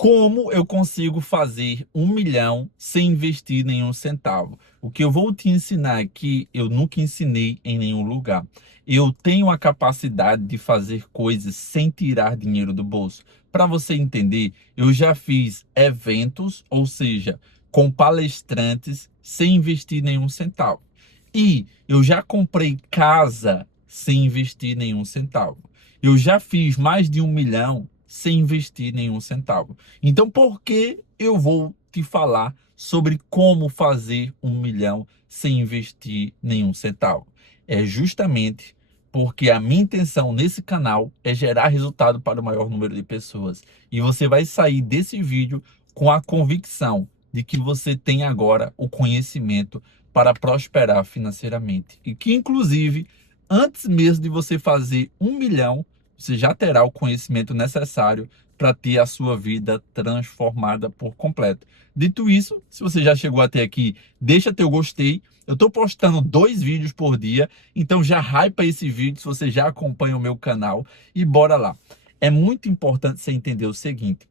Como eu consigo fazer 1 milhão sem investir nenhum centavo? O que eu vou te ensinar aqui, eu nunca ensinei em nenhum lugar. Eu tenho a capacidade de fazer coisas sem tirar dinheiro do bolso. Para você entender, eu já fiz eventos, ou seja, com palestrantes, sem investir nenhum centavo. E eu já comprei casa sem investir nenhum centavo. Eu já fiz mais de 1 milhão sem investir nenhum centavo. Então, por que eu vou te falar sobre como fazer 1 milhão sem investir nenhum centavo? É justamente porque a minha intenção nesse canal é gerar resultado para o maior número de pessoas. E você vai sair desse vídeo com a convicção de que você tem agora o conhecimento para prosperar financeiramente. E que, inclusive, antes mesmo de você fazer 1 milhão, você já terá o conhecimento necessário para ter a sua vida transformada por completo. Dito isso, se você já chegou até aqui, deixa teu gostei. Eu estou postando 2 vídeos por dia, então já hypa esse vídeo se você já acompanha o meu canal e bora lá. É muito importante você entender o seguinte: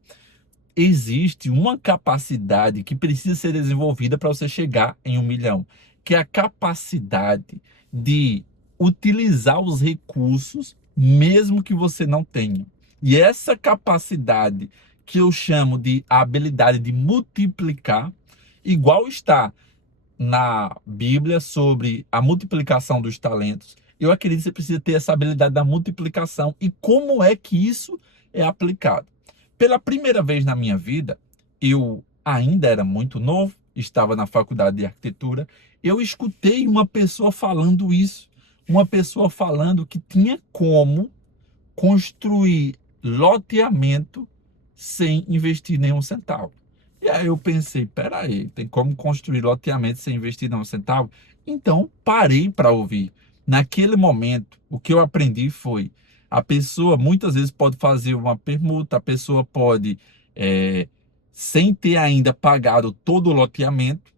existe uma capacidade que precisa ser desenvolvida para você chegar em 1 milhão, que é a capacidade de utilizar os recursos mesmo que você não tenha. E essa capacidade que eu chamo de habilidade de multiplicar, igual está na Bíblia sobre a multiplicação dos talentos, eu acredito que você precisa ter essa habilidade da multiplicação. E como é que isso é aplicado? Pela primeira vez na minha vida, eu ainda era muito novo, estava na faculdade de arquitetura, eu escutei uma pessoa falando isso, uma pessoa falando que tinha como construir loteamento sem investir nenhum centavo. E aí eu pensei, peraí, tem como construir loteamento sem investir nenhum centavo? Então parei para ouvir. Naquele momento, o que eu aprendi foi, a pessoa muitas vezes pode fazer uma permuta, a pessoa pode, sem ter ainda pagado todo o loteamento,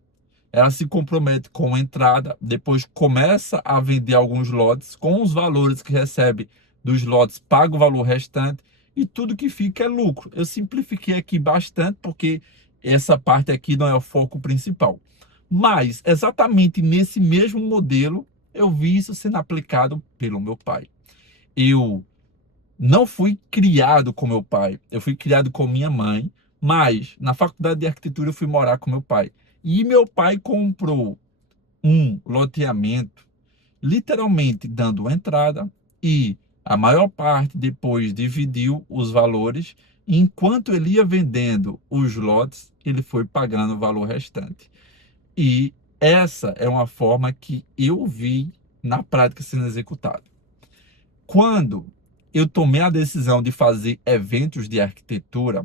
ela se compromete com a entrada, depois começa a vender alguns lotes, com os valores que recebe dos lotes, paga o valor restante e tudo que fica é lucro. Eu simplifiquei aqui bastante porque essa parte aqui não é o foco principal. Mas, exatamente nesse mesmo modelo, eu vi isso sendo aplicado pelo meu pai. Eu não fui criado com meu pai, eu fui criado com minha mãe, mas na faculdade de arquitetura eu fui morar com meu pai. E meu pai comprou um loteamento, literalmente dando entrada, e a maior parte depois dividiu os valores. Enquanto ele ia vendendo os lotes, ele foi pagando o valor restante. E essa é uma forma que eu vi na prática sendo executada. Quando eu tomei a decisão de fazer eventos de arquitetura,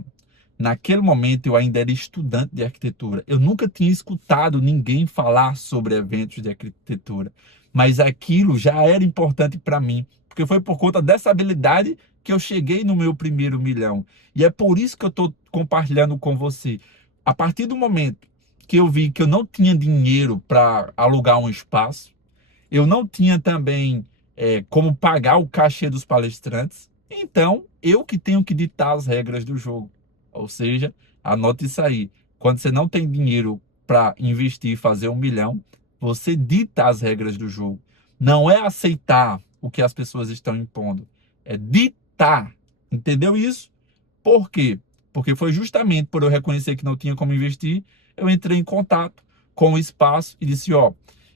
naquele momento eu ainda era estudante de arquitetura. Eu nunca tinha escutado ninguém falar sobre eventos de arquitetura, mas aquilo já era importante para mim, porque foi por conta dessa habilidade que eu cheguei no meu primeiro milhão. E é por isso que eu estou compartilhando com você. A partir do momento que eu vi que eu não tinha dinheiro para alugar um espaço, eu não tinha também como pagar o cachê dos palestrantes, então eu que tenho que ditar as regras do jogo. Ou seja, anote isso aí. Quando você não tem dinheiro para investir e fazer 1 milhão, você dita as regras do jogo. Não é aceitar o que as pessoas estão impondo, é ditar. Entendeu isso? Por quê? Porque foi justamente por eu reconhecer que não tinha como investir, eu entrei em contato com o espaço e disse, ó,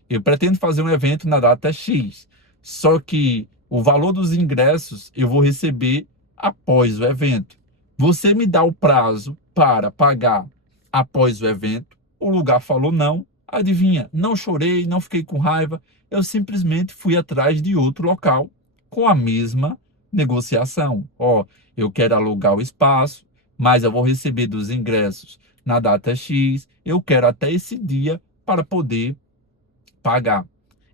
eu pretendo fazer um evento na data X, só que o valor dos ingressos eu vou receber após o evento. Você me dá o prazo para pagar após o evento? O lugar falou não. Adivinha? Não chorei, não fiquei com raiva. Eu simplesmente fui atrás de outro local com a mesma negociação. Ó, eu quero alugar o espaço, mas eu vou receber dos ingressos na data X. Eu quero até esse dia para poder pagar.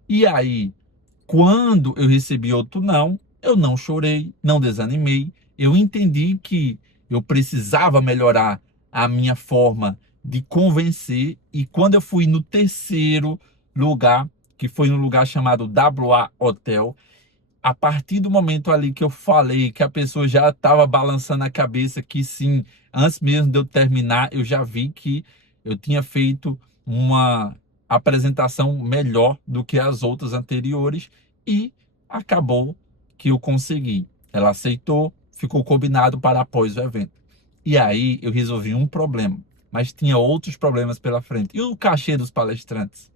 E aí, quando eu recebi outro não, eu não chorei, não desanimei. Eu entendi que eu precisava melhorar a minha forma de convencer. E quando eu fui no terceiro lugar, que foi no lugar chamado WA Hotel, a partir do momento ali que eu falei, que a pessoa já estava balançando a cabeça, que sim, antes mesmo de eu terminar, eu já vi que eu tinha feito uma apresentação melhor do que as outras anteriores e acabou que eu consegui. Ela aceitou, ficou combinado para após o evento. E aí eu resolvi um problema, mas tinha outros problemas pela frente. E o cachê dos palestrantes?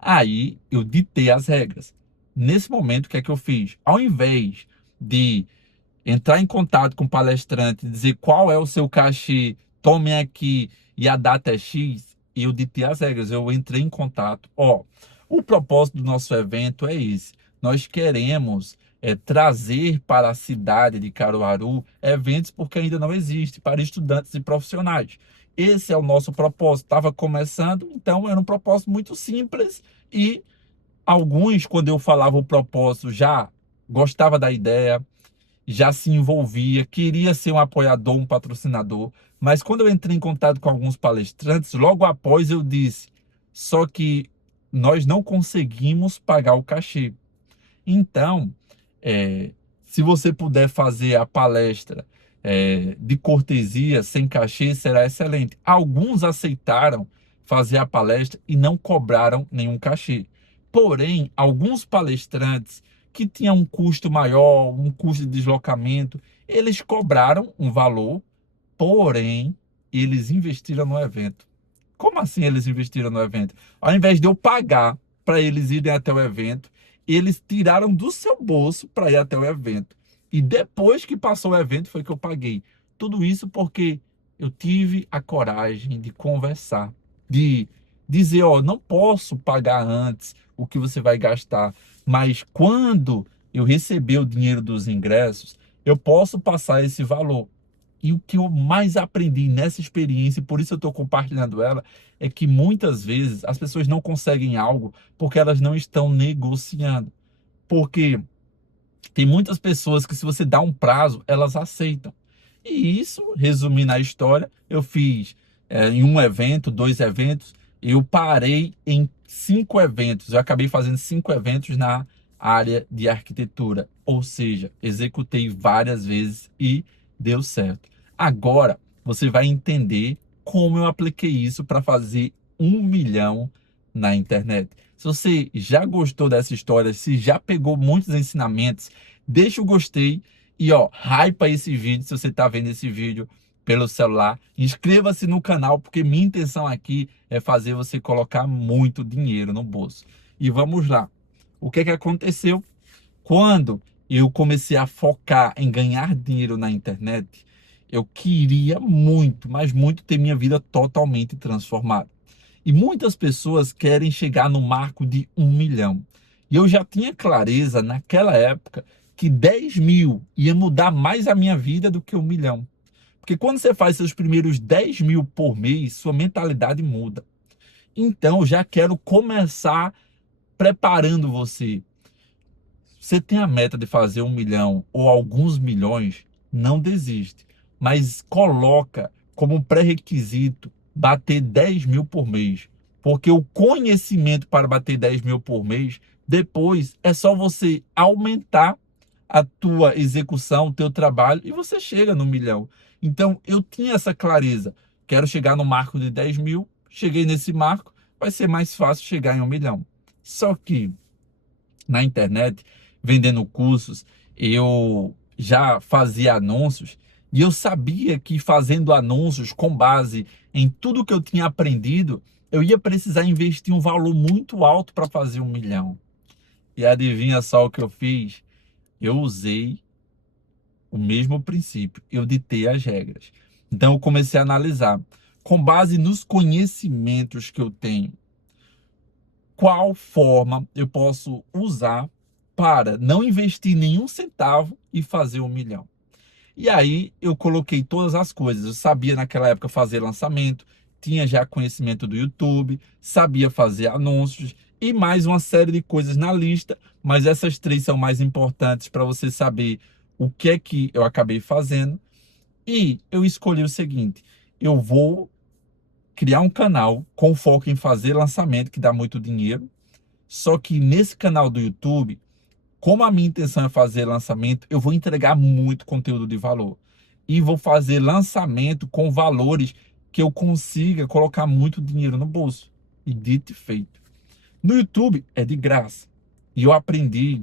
Aí eu ditei as regras. Nesse momento, o que é que eu fiz? Ao invés de entrar em contato com o palestrante, dizer qual é o seu cachê, tome aqui e a data é X, eu ditei as regras. Eu entrei em contato. Ó, o propósito do nosso evento é esse. Nós queremos trazer para a cidade de Caruaru eventos porque ainda não existe, para estudantes e profissionais. Esse é o nosso propósito. Estava começando, então era um propósito muito simples e alguns, quando eu falava o propósito, já gostava da ideia, já se envolvia, queria ser um apoiador, um patrocinador. Mas quando eu entrei em contato com alguns palestrantes, logo após eu disse, só que nós não conseguimos pagar o cachê. Então, é, se você puder fazer a palestra de cortesia, sem cachê, será excelente. Alguns aceitaram fazer a palestra e não cobraram nenhum cachê. Porém, alguns palestrantes que tinham um custo maior, um custo de deslocamento, eles cobraram um valor, porém, eles investiram no evento. Como assim eles investiram no evento? Ao invés de eu pagar para eles irem até o evento, eles tiraram do seu bolso para ir até o evento. E depois que passou o evento foi que eu paguei. Tudo isso porque eu tive a coragem de conversar, de dizer, ó, não posso pagar antes o que você vai gastar, mas quando eu receber o dinheiro dos ingressos, eu posso passar esse valor. E o que eu mais aprendi nessa experiência, e por isso eu estou compartilhando ela, é que muitas vezes as pessoas não conseguem algo porque elas não estão negociando. Porque tem muitas pessoas que, se você dá um prazo, elas aceitam. E isso, resumindo a história, eu fiz em um evento, dois eventos, eu parei em 5 eventos. Eu acabei fazendo 5 eventos na área de arquitetura. Ou seja, executei várias vezes e deu certo. Agora, você vai entender como eu apliquei isso para fazer 1 milhão na internet. Se você já gostou dessa história, se já pegou muitos ensinamentos, deixa o gostei e ó, hypa esse vídeo se você está vendo esse vídeo pelo celular. Inscreva-se no canal porque minha intenção aqui é fazer você colocar muito dinheiro no bolso. E vamos lá. O que é que aconteceu? Quando eu comecei a focar em ganhar dinheiro na internet, eu queria muito, mas muito, ter minha vida totalmente transformada. E muitas pessoas querem chegar no marco de 1 milhão. E eu já tinha clareza naquela época que 10 mil ia mudar mais a minha vida do que 1 milhão. Porque quando você faz seus primeiros 10 mil por mês, sua mentalidade muda. Então, eu já quero começar preparando você. Você tem a meta de fazer 1 milhão ou alguns milhões, não desiste. Mas coloca como pré-requisito bater 10 mil por mês. Porque o conhecimento para bater 10 mil por mês, depois é só você aumentar a tua execução, o teu trabalho e você chega no 1 milhão. Então eu tinha essa clareza. Quero chegar no marco de 10 mil, cheguei nesse marco, vai ser mais fácil chegar em 1 milhão. Só que na internet, vendendo cursos, eu já fazia anúncios e eu sabia que fazendo anúncios com base em tudo que eu tinha aprendido, eu ia precisar investir um valor muito alto para fazer 1 milhão. E adivinha só o que eu fiz? Eu usei o mesmo princípio, eu ditei as regras. Então eu comecei a analisar, com base nos conhecimentos que eu tenho, qual forma eu posso usar para não investir nenhum centavo e fazer 1 milhão. E aí eu coloquei todas as coisas. Eu sabia naquela época fazer lançamento, tinha já conhecimento do YouTube, sabia fazer anúncios e mais uma série de coisas na lista, mas essas três são mais importantes para você saber o que é que eu acabei fazendo. E eu escolhi o seguinte: eu vou criar um canal com foco em fazer lançamento, que dá muito dinheiro. Só que nesse canal do YouTube, como a minha intenção é fazer lançamento, eu vou entregar muito conteúdo de valor. E vou fazer lançamento com valores que eu consiga colocar muito dinheiro no bolso. E dito e feito. No YouTube é de graça. E eu aprendi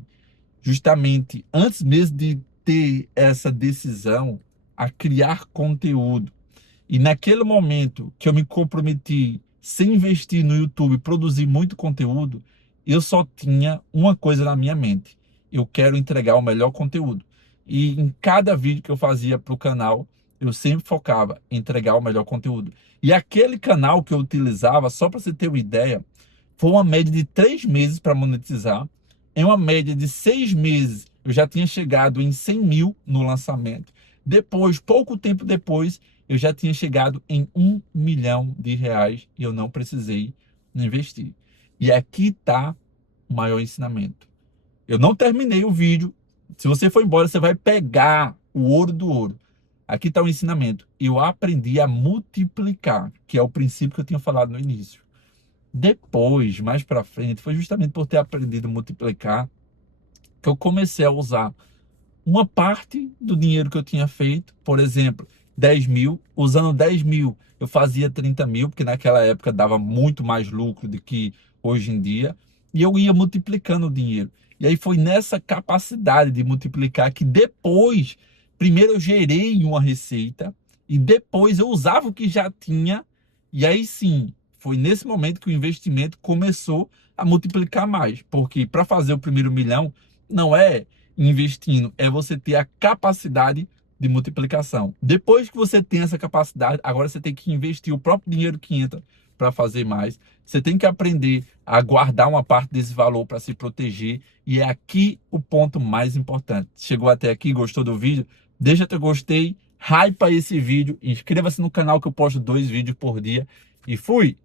justamente antes mesmo de ter essa decisão a criar conteúdo. E naquele momento que eu me comprometi sem investir no YouTube, produzir muito conteúdo, eu só tinha uma coisa na minha mente: eu quero entregar o melhor conteúdo. E em cada vídeo que eu fazia para o canal, eu sempre focava em entregar o melhor conteúdo. E aquele canal que eu utilizava, só para você ter uma ideia, foi uma média de 3 meses para monetizar. Em uma média de 6 meses, eu já tinha chegado em 100 mil no lançamento. Depois, pouco tempo depois, eu já tinha chegado em R$ 1 milhão e eu não precisei investir. E aqui está o maior ensinamento. Eu não terminei o vídeo. Se você for embora, você vai pegar o ouro do ouro. Aqui está o ensinamento. Eu aprendi a multiplicar, que é o princípio que eu tinha falado no início. Depois, mais para frente, foi justamente por ter aprendido a multiplicar que eu comecei a usar uma parte do dinheiro que eu tinha feito, por exemplo, 10 mil, usando 10 mil, eu fazia 30 mil, porque naquela época dava muito mais lucro do que hoje em dia, e eu ia multiplicando o dinheiro. E aí foi nessa capacidade de multiplicar que depois, primeiro eu gerei uma receita, e depois eu usava o que já tinha, e aí sim, foi nesse momento que o investimento começou a multiplicar mais, porque para fazer o primeiro milhão, não é investindo, é você ter a capacidade de multiplicação. Depois que você tem essa capacidade, agora você tem que investir o próprio dinheiro que entra para fazer mais. Você tem que aprender a guardar uma parte desse valor para se proteger. E é aqui o ponto mais importante. Chegou até aqui, gostou do vídeo? Deixa teu gostei, hypa esse vídeo, inscreva-se no canal que eu posto 2 vídeos por dia. E fui!